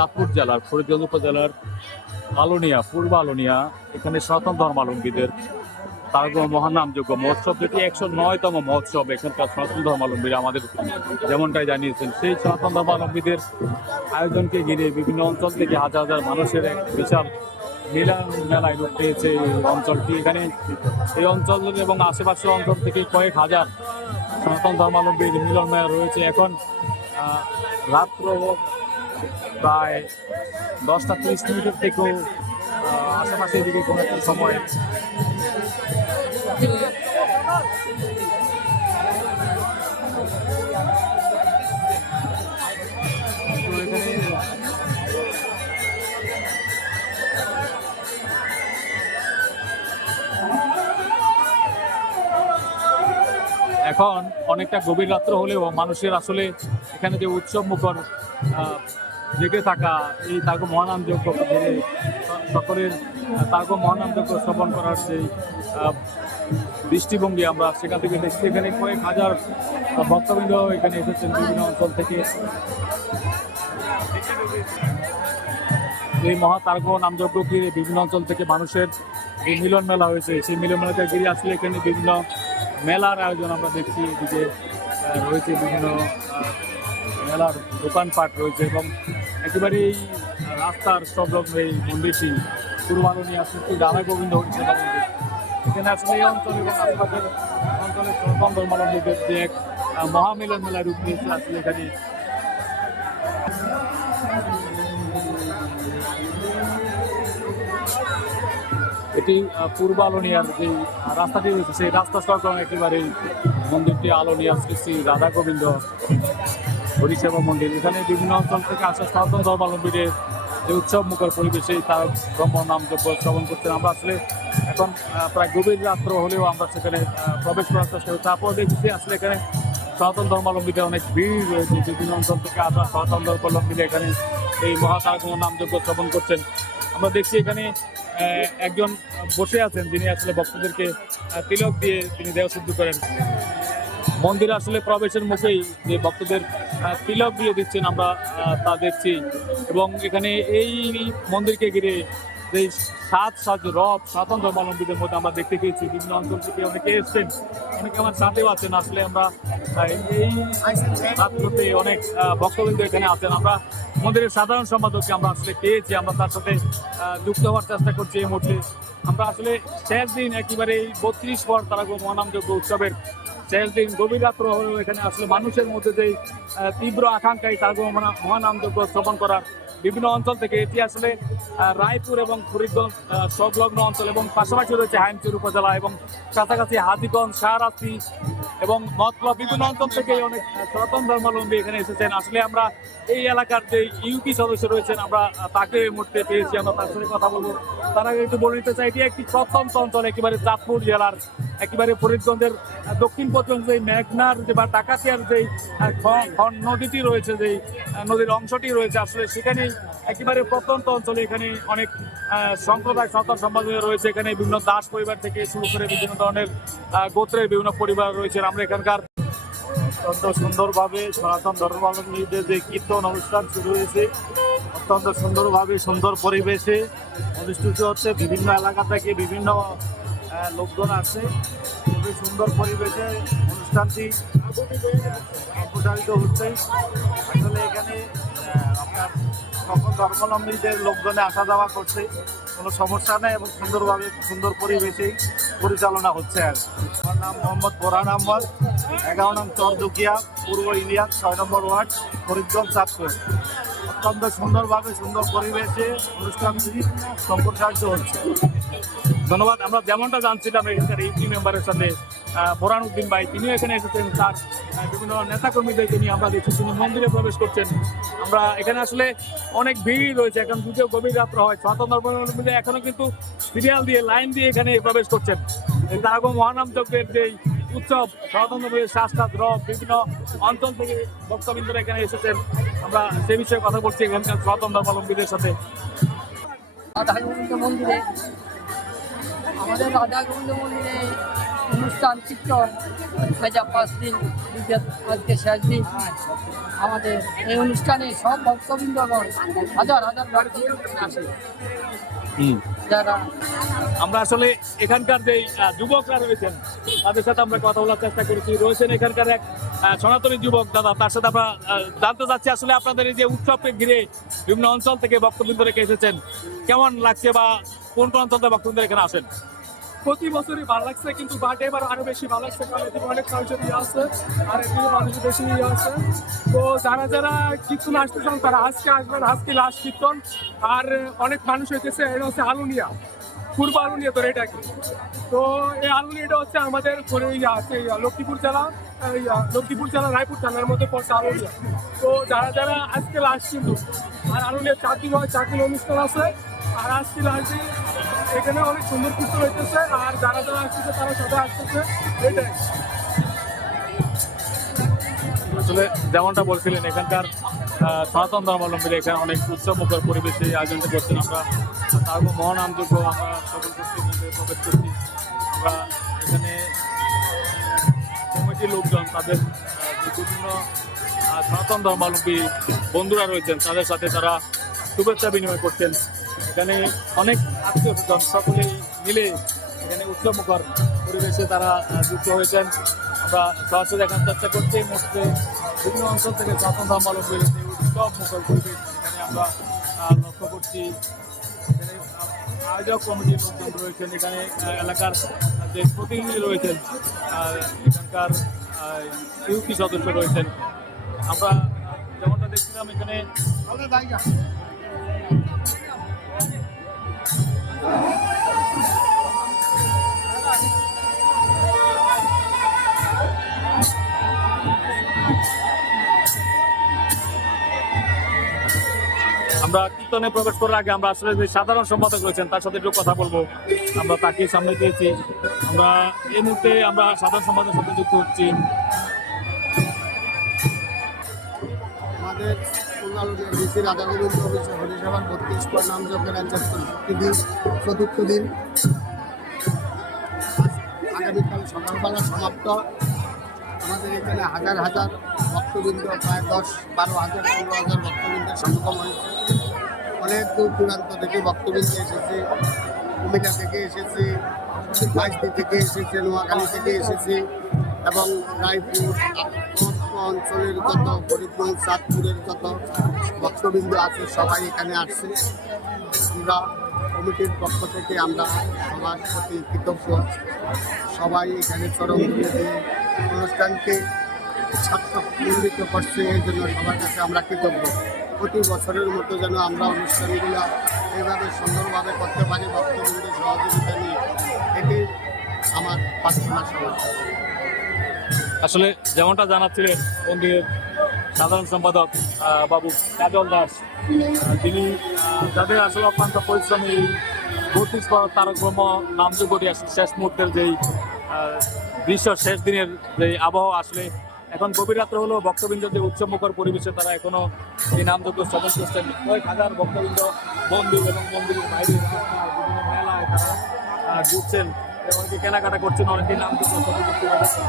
চাঁদপুর জেলার ফরিদগঞ্জ উপজেলার আলোনিয়া, পূর্ব আলোনিয়া, এখানে সনাতন ধর্মাবলম্বীদের তারপর মহানামযোগ্য মহোৎসব, যেটি 109তম মহোৎসব এখানকার সনাতন ধর্মাবলম্বীরা আমাদের যেমনটাই জানিয়েছেন। সেই সনাতন ধর্মাবলম্বীদের আয়োজনকে ঘিরে বিভিন্ন অঞ্চল থেকে হাজার হাজার মানুষের এক বিশাল মিলন মেলায় রূপ পেয়েছে এই অঞ্চলটি। এখানে এই অঞ্চল এবং আশেপাশের অঞ্চল থেকে কয়েক হাজার সনাতন ধর্মাবলম্বীর মিলন মেলা রয়েছে। এখন রাত্র প্রায় 10টা 30 মিনিটের থেকেও আশেপাশের দিকে কোনো একটা সময় এখন অনেকটা গভীর রাত্র হলেও মানুষের আসলে এখানে যে উৎসব মুখর জেগে থাকা, এই তারক মহানামযজ্ঞ সকলের তারক মহানামযজ্ঞ শ্রবণ করার যে দৃষ্টিভঙ্গি আমরা সেখান থেকে দেখছি। এখানে কয়েক হাজার ভক্তবৃন্দ এখানে এসেছেন বিভিন্ন অঞ্চল থেকে। এই মহা তারক নামযজ্ঞ ঘিরে বিভিন্ন অঞ্চল থেকে মানুষের এই মিলন মেলা হয়েছে। সেই মিলন মেলাকে ঘিরে আসলে এখানে বিভিন্ন মেলার আয়োজন আমরা দেখছি। এদিকে রয়েছে বিভিন্ন মেলার দোকানপাট রয়েছে এবং একেবারেই রাস্তার সংলগ্ন এই মন্দিরটি পূর্ব আলোনিয়া শ্রী রাধা গোবিন্দ হরিসেবা মন্দির। এখানে আসলে এই অঞ্চল এবং আশেপাশের অঞ্চলের সনাতন ধর্মাবলম্বীদের যে এক মহামিলন মেলায় রূপ নিয়েছে আসলে এখানে। এটি পূর্ব আলোনিয়ার যে রাস্তাটি রয়েছে সেই রাস্তা সংলগ্ন একেবারেই মন্দিরটি আলোনিয়া শ্রী শ্রী রাধা গোবিন্দ হরিসেবা মন্দির। এখানে বিভিন্ন অঞ্চল থেকে আসা সনাতন ধর্মাবলম্বীদের যে উৎসব মুখর পরিবেশে তার ব্রহ্ম নামযজ্ঞ শ্রবণ করছেন। আমরা আসলে এখন প্রায় গভীর রাত্র হলেও আমরা সেখানে প্রবেশ করার চেষ্টা করি। তারপর দেখছি আসলে এখানে সনাতন ধর্মাবলম্বীদের অনেক ভিড় রয়েছে। বিভিন্ন অঞ্চল থেকে আসা সনাতন ধর্মাবলম্বীরা এখানে এই মহাতারক নামযজ্ঞ শ্রবণ করছেন। আমরা দেখছি এখানে একজন বসে আছেন যিনি আসলে ভক্তদেরকে তিলক দিয়ে তিনি দেহ শুদ্ধ করেন। মন্দিরে আসলে প্রবেশের মুখেই যে ভক্তদের তিলক দিয়ে দিচ্ছেন আমরা তা দেখছি। এবং এখানে এই মন্দিরকে ঘিরে যে সাজ রথ সনাতন ধর্মাবলম্বীদের মধ্যে আমরা দেখতে পেয়েছি। বিভিন্ন অঞ্চল থেকে অনেকে এসছেন, অনেকে আমার সাথেও আছেন। আসলে আমরা এই রাত্রিতে অনেক ভক্তবৃন্দ এখানে আছেন। আমরা মন্দিরের সাধারণ সম্পাদককে আমরা আসলে পেয়েছি, আমরা তার সাথে যুক্ত হওয়ার চেষ্টা করছি এই মুহূর্তে। আমরা আসলে শেষ দিন একেবারে 32 পর তারক মহানামযজ্ঞ উৎসবের শেষ দিন গভীর রাত্র হলেও এখানে আসলে মানুষের মধ্যে যে তীব্র আকাঙ্ক্ষায় তারক মহানামযজ্ঞ শ্রবণ করার বিভিন্ন অঞ্চল থেকে। এটি আসলে রায়পুর এবং ফরিদগঞ্জ সংলগ্ন অঞ্চল এবং পাশাপাশি রয়েছে হাইমচুর উপজেলা এবং কাছাকাছি হাজীগঞ্জ, শাহরাস্তি এবং মতলব বিভিন্ন অঞ্চল থেকে অনেক সনাতন ধর্মাবলম্বী এখানে এসেছেন। আসলে আমরা এই এলাকার যে ইউপি সদস্য রয়েছেন আমরা তাকে এই মুহূর্তে পেয়েছি, আমরা তার সাথে কথা বলবো। তার আগে একটু বলে নিতে চাই, এটি একটি প্রত্যন্ত অঞ্চল একেবারে চাঁদপুর জেলার একেবারে ফরিদগঞ্জের দক্ষিণ পশ্চিম যে মেঘনার যে বা ডাকাতিয়ার যে নদীটি রয়েছে, যেই নদীর অংশটি রয়েছে আসলে সেখানে একেবারে প্রত্যন্ত অঞ্চলে এখানে অনেক সম্প্রদায় সন্তান সমাজ রয়েছে। এখানে বিভিন্ন দাস পরিবার থেকে শুরু করে বিভিন্ন ধরনের গোত্রের বিভিন্ন পরিবার রয়েছে। আমরা এখানকার অত্যন্ত সুন্দরভাবে সনাতন ধর্মাবলম্বীদের যে কীর্তন অনুষ্ঠান শুরু হয়েছে অত্যন্ত সুন্দরভাবে সুন্দর পরিবেশে অনুষ্ঠিত হচ্ছে। বিভিন্ন এলাকা থেকে বিভিন্ন লোকজন আছে, খুবই সুন্দর পরিবেশে অনুষ্ঠানটি সম্প্রচারিত হচ্ছে। আসলে এখানে আপনার সকল ধর্মাবলম্বীদের লোকজনে আসা যাওয়া করছে, কোনো সমস্যা নেই এবং সুন্দরভাবে সুন্দর পরিবেশেই পরিচালনা হচ্ছে। আর আমার নাম মোহাম্মদ বোরহান আহমদ, 11 নং চরদুকিয়া, পূর্ব ইলিয়াস, 6 নম্বর ওয়ার্ড, ফরিদগঞ্জ, চাঁদপুর। অত্যন্ত সুন্দরভাবে সুন্দর পরিবেশে অনুষ্ঠানটি সম্প্রচারিত হচ্ছে। ধন্যবাদ। আমরা যেমনটা জানছিলাম এখানকার ইউপি মেম্বারের সাথে বোরহান উদ্দিন ভাই, তিনিও এখানে এসেছেন। তার বিভিন্ন নেতাকর্মীদেরকে নিয়ে আমরা দেখছি তিনি মন্দিরে প্রবেশ করছেন। আমরা এখানে আসলে অনেক ভিড় রয়েছে, এখন যদিও গভীর রাত্র হয়, সনাতন ধর্মাবলম্বীরা এখনো কিন্তু সিরিয়াল দিয়ে লাইন দিয়ে এখানে প্রবেশ করছেন। তারক মহানামযজ্ঞের যে উৎসব সনাতন ধর্মের শাস্ত্রাত রথ বিভিন্ন অঞ্চল থেকে ভক্তবৃন্দরা এখানে এসেছেন। আমরা সে বিষয়ে কথা বলছি এখানকার সনাতন ধর্মাবলম্বীদের সাথে। রাধা গোবিন্দ মন্দিরে আমাদের রাধা গোবিন্দ মন্দিরে অনুষ্ঠান কীর্তন আজা 5 দিন, আজকে শেষ দিন। আমাদের এই অনুষ্ঠানে সব ভক্তবৃন্দগণ হাজার হাজার ভক্তবৃন্দ আসে যারা। আমরা আসলে এখানকার যে যুবকরা রয়েছেন তাদের সাথে আমরা কথা বলার চেষ্টা করেছি। রয়েছেন এখানকার এক সনাতনী যুবক দাদা, তার সাথে আমরা জানতে চাচ্ছি আসলে আপনাদের এই যে উৎসবকে ঘিরে বিভিন্ন অঞ্চল থেকে ভক্তবৃন্দ রেখে এসেছেন, কেমন লাগছে বা কোন কোন অঞ্চল থেকে ভক্তবৃন্দ এখানে আসেন? প্রতি বছরই ভালো লাগছে, কিন্তু বাট এবার আরো বেশি ভালো লাগছে, কারণ এদিকে অনেক মানুষের ইয়ে আছে আর এদিকে মানুষের বেশি ইয়ে আছে। তো যারা যারা কীর্তন আসতে চান তারা আজকে আসবেন, আজকে লাস্ট কীর্তন। আর অনেক মানুষ হইতেছে, এটা হচ্ছে আলুনিয়া, পূর্ব আলুনিয়া তো এটা কি। তো এই আলুনিয়াটা হচ্ছে আমাদের লক্ষ্মীপুর জেলা, লক্ষ্মীপুর জেলা রায়পুর থানার মধ্যে পড়ছে আলুনিয়া। তো যারা যারা আজকে লাস্ট কিন্তু, আর আলুনিয়া 4 দিন হয়, 4 দিন অনুষ্ঠান আছে। আর আজকে লাস্ট দিন এখানে অনেক সুন্দর কীর্তন হইতেছে, আর যারা যারা আসতেছে তারা সবাই আসতেছে, এটাই। আসলে যেমনটা বলছিলেন এখানকার সনাতন ধর্মাবলম্বীরা এখানে অনেক উৎসবমুখর পরিবেশে আয়োজনটা করছেন। আমরা তারপর মহানামযোগ্য আমরা সকল গোষ্ঠীর মধ্যে প্রবেশ করছি। আমরা এখানে কমিটির লোকজন তাদের যে বিভিন্ন সনাতন ধর্মাবলম্বী বন্ধুরা রয়েছেন তাদের সাথে তারা শুভেচ্ছা বিনিময় করছেন। এখানে অনেক আত্মীয় স্বজন সকলেই মিলে এখানে উৎসবমুখর পরিবেশে তারা যুক্ত হয়েছেন। আমরা সরাসরি দেখার চেষ্টা করছি এই মুহূর্তে বিভিন্ন অঞ্চল থেকে সনাতন ধর্মাবলম্বীর যে উৎসবমুখর পরিবেশ এখানে আমরা লক্ষ্য করছি। এখানে আয়োজক কমিটির লোকজন রয়েছেন, এখানে এলাকার যে প্রতিনিধি রয়েছেন, এখানকার ইউপি সদস্য রয়েছেন। আমরা যেমনটা দেখছিলাম এখানে আমরা কীর্তনে প্রবেশ করার আগে আমরা আসলে যে সাধারণ সম্পাদক রয়েছেন তার সাথে একটু কথা বলবো। আমরা তাকে সামনে পেয়েছি। আমরা এই মুহূর্তে আমরা সাধারণ সম্পাদকের সাথে যুক্ত হচ্ছি। আমাদের ডিসি রাধা গোবিন্দ অফিসে হরিসভার 32 নাম যজ্ঞের চতুর্থ দিন আগামীকাল সকালবেলা সমাপ্ত। আমাদের এখানে হাজার হাজার ভক্তবৃন্দ, প্রায় 10-12 হাজার 15 হাজার ভক্তবৃন্দের সমাগম হয়েছে। অনেক দূর দূরান্ত থেকে ভক্তবৃন্দ এসেছে, কুমিল্লা থেকে এসেছে, বাইশটি থেকে এসেছে, নোয়াখালী থেকে এসেছে এবং রায়পুর অঞ্চলের যত ফরিদগঞ্জ চাঁদপুরের যত ভক্তবৃন্দ আছে সবাই এখানে আসছে। আমরা কমিটির পক্ষ থেকে আমরা সবার প্রতি কৃতজ্ঞ। সবাই এখানে চরম দিয়ে অনুষ্ঠানকে সার্থকমণ্ডিত করছে, এই জন্য সবার কাছে আমরা কৃতজ্ঞ। প্রতি বছরের মতো যেন আমরা অনুষ্ঠানগুলো এইভাবে সুন্দরভাবে করতে পারি ভক্তবৃন্দের সহযোগিতা নিয়ে, এটি আমার প্রার্থনা সবার কাছে। আসলে যেমনটা জানাচ্ছিলেন মন্দিরের সাধারণ সম্পাদক বাবু কাজল দাস, তিনি যাদের আসলে অক্লান্ত পরিশ্রমী 32 তারকব্রহ্ম নামযোগ্যটি আসলে শেষ মুহূর্তের যেই দৃশ্য, শেষ দিনের যে আবহাওয়া, আসলে এখন গভীর রাত্রে হলো ভক্তবৃন্দের যে উৎসবমুখর পরিবেশে তারা এখনো এই নামযজ্ঞ শ্রবণ করছেন। কয়েক হাজার ভক্তবৃন্দ মন্দির এবং মন্দিরের বাইরে বিভিন্ন মেলায় তারা ঘুরছেন, অনেকে কেনাকাটা করছেন, অনেকে নামযজ্ঞ শ্রবণ করতে পারছেন।